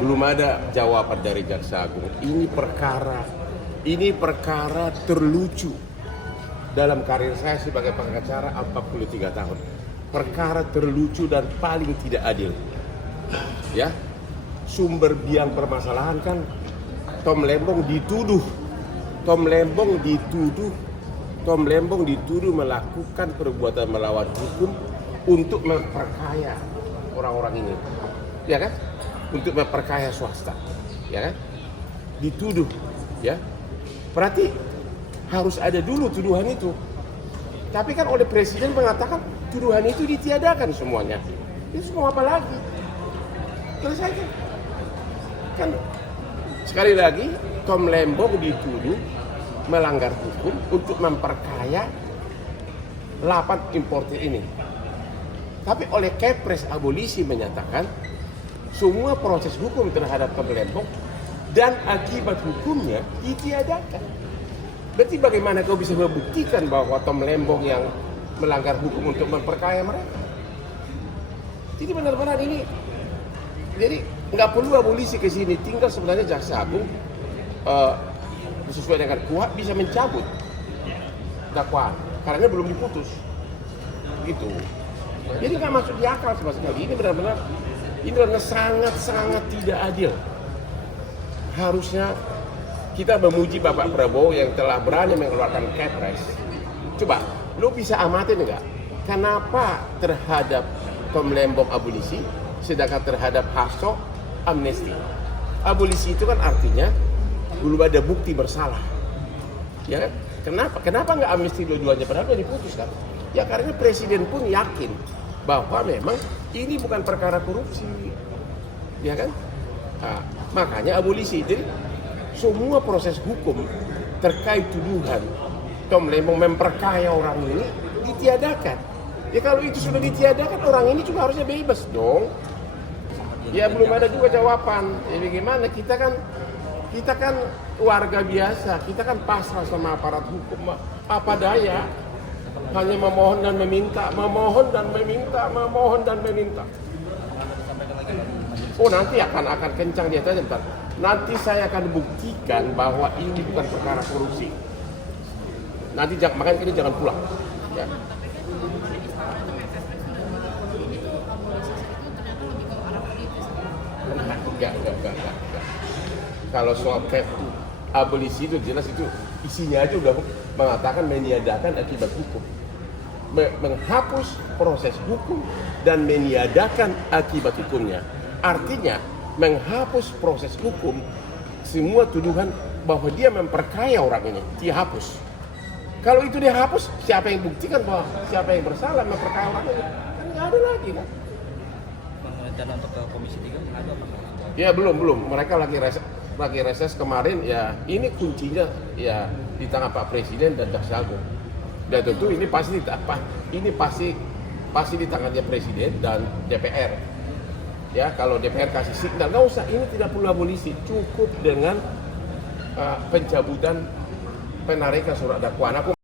belum ada jawaban dari Jaksa Agung. Ini perkara terlucu dalam karir saya sebagai pengacara 43 tahun. Perkara terlucu dan paling tidak adil. Ya, sumber biang permasalahan kan Tom Lembong dituduh melakukan perbuatan melawan hukum untuk memperkaya orang-orang ini, ya kan? Untuk memperkaya swasta, ya kan? Dituduh, ya. Berarti harus ada dulu tuduhan itu. Tapi kan oleh Presiden mengatakan tuduhan itu ditiadakan semuanya. Itu semua apa lagi? Selesaikan. Kan sekali lagi Tom Lembong dituduh melanggar hukum untuk memperkaya 8 importer ini. Tapi oleh Kepres abolisi menyatakan semua proses hukum terhadap Tom Lembong dan akibat hukumnya ditiadakan. Berarti bagaimana kau bisa membuktikan bahwa Tom Lembong yang melanggar hukum untuk memperkaya mereka? Jadi benar-benar ini, jadi nggak perlu abolisi ke sini, tinggal sebenarnya Jaksa Agung sesuai dengan kuhap bisa mencabut dakwaan karena belum diputus, gitu. Jadi nggak masuk di akal sama sekali. Ini benar-benar sangat tidak adil. Harusnya kita memuji Bapak Prabowo yang telah berani mengeluarkan Kepres. Coba, lu bisa amatin nggak? Kenapa terhadap Tom Lembong abolisi, sedangkan terhadap Hasso amnesti? Abolisi itu kan artinya belum ada bukti bersalah, ya kan? Kenapa nggak amnesti dua-duanya? Padahal sudah diputus kan? Ya karena Presiden pun yakin bahwa memang ini bukan perkara korupsi, ya kan? Nah, makanya abolisi. Jadi semua proses hukum terkait tuduhan Tom Lembong memperkaya orang ini ditiadakan. Ya kalau itu sudah ditiadakan, orang ini juga harusnya bebas dong. Ya belum ada juga jawaban. Jadi gimana? Kita kan warga biasa, kita kan pasrah sama aparat hukum, apa daya, hanya memohon dan meminta. Oh nanti akan kencang dia tanya, bentar. Nanti saya akan buktikan bahwa ini bukan perkara korupsi. Nanti makanya ini jangan pulang. Ya. Enggak. Kalau soal abolisi itu jelas, itu isinya aja udah mengatakan meniadakan akibat hukum, menghapus proses hukum dan meniadakan akibat hukumnya. Artinya menghapus proses hukum, semua tuduhan bahwa dia memperkaya orang ini dihapus. Kalau itu dihapus, siapa yang buktikan bahwa siapa yang bersalah memperkaya orang ini? Kan nggak ada lagi kan? Rencana untuk ke Komisi 3 ada apa? Ya belum. Mereka lagi reses kemarin. Ya ini kuncinya ya di tangan Pak Presiden dan Jaksa Agung. Dan tentu ini pasti di tangannya Presiden dan DPR. Ya kalau DPR kasih signal, nggak usah, ini tidak perlu abolisi, cukup dengan pencabutan penarikan surat dakwaan.